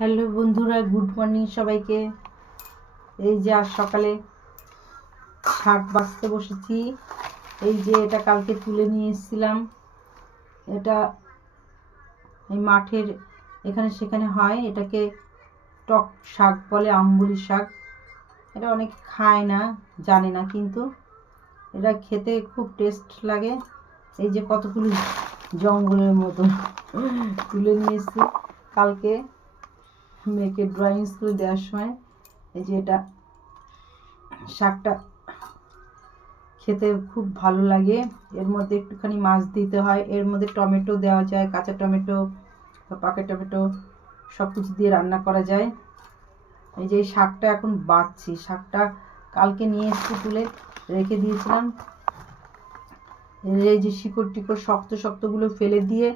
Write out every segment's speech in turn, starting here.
Hello বন্ধুরা, good morning সবাইকে। এই যে আজ সকালে শাক বাছতে বসেছি। এই যে এটা কালকে তুলে নিয়ে এসেছিলাম। এটা এই মাঠের এখানে সেখানে হয়, এটাকে টক শাক বলে, আমবুলি শাক। এটা অনেক খায় না, জানে না, কিন্তু এটা খেতে খুব টেস্ট লাগে। এই যে কতগুলি জঙ্গলের মতো তুলে নিয়ে এসেছি কালকে মেয়েকে ড্রয়িং স্কুলে দেওয়ার সময়। এই যে এটা শাকটা খেতে খুব ভালো লাগে। এর মধ্যে একটুখানি মাছ দিতে হয়, এর মধ্যে টমেটো দেওয়া যায়, কাঁচা টমেটো বা পাকা টমেটো সব কিছু দিয়ে রান্না করা যায়। এই যে এই শাকটা এখন বাছছি। শাকটা কালকে নিয়ে এসে তুলে রেখে দিয়েছিলাম। এই যে শিকড় টিকড় শক্ত শক্তগুলো ফেলে দিয়ে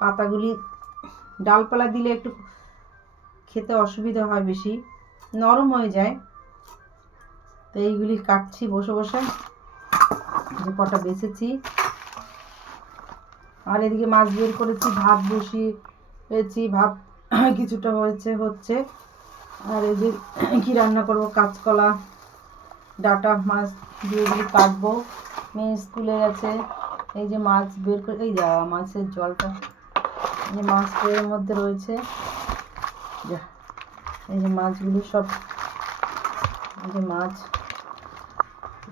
পাতাগুলি, ডালপালা দিলে একটু খেতে অসুবিধা হয়, বেশি নরম হয়ে যায়। তো এইগুলি কাটছি বসে বসে, যে কটা বেছেছি। আর এদিকে মাছ বের করেছি, ভাত বসিয়েছি, ভাত কিছুটা হচ্ছে। আর এই যে কি রান্না করব, কাঁচকলা ডাটা মাছ দিয়ে এগুলি কাটবো। মেয়ে স্কুলে গেছে। এই যে মাছ বের করে, এই যা মাছের জলটা, এই মাছ ট্রের মধ্যে রয়েছে। এই যে মাছগুলি সব, এই যে মাছ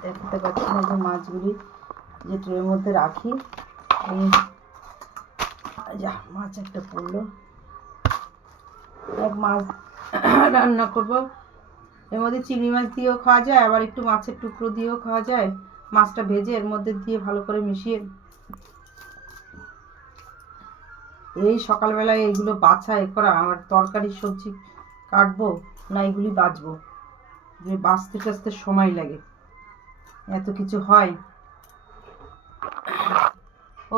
দেখতে পাচ্ছি না, যে মাছগুলি যে ট্রের মধ্যে রাখি। এই যা মাছ একটা পড়লো, এক মাছ রান্না করব। এর মধ্যে চিংড়ি মাছ দিয়েও খাওয়া যায়, আবার একটু মাছের টুকরো দিয়েও খাওয়া যায়। মাছটা ভেজে এর মধ্যে দিয়ে ভালো করে মিশিয়ে, এই সকালবেলায় এইগুলো বাছা এ করা, আমার তরকারি সবজি কাটবো না এগুলি বাছবো, বাছতে টাছতে সময় লাগে, এত কিছু হয়।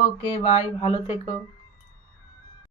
ওকে বাই, ভালো থেকো।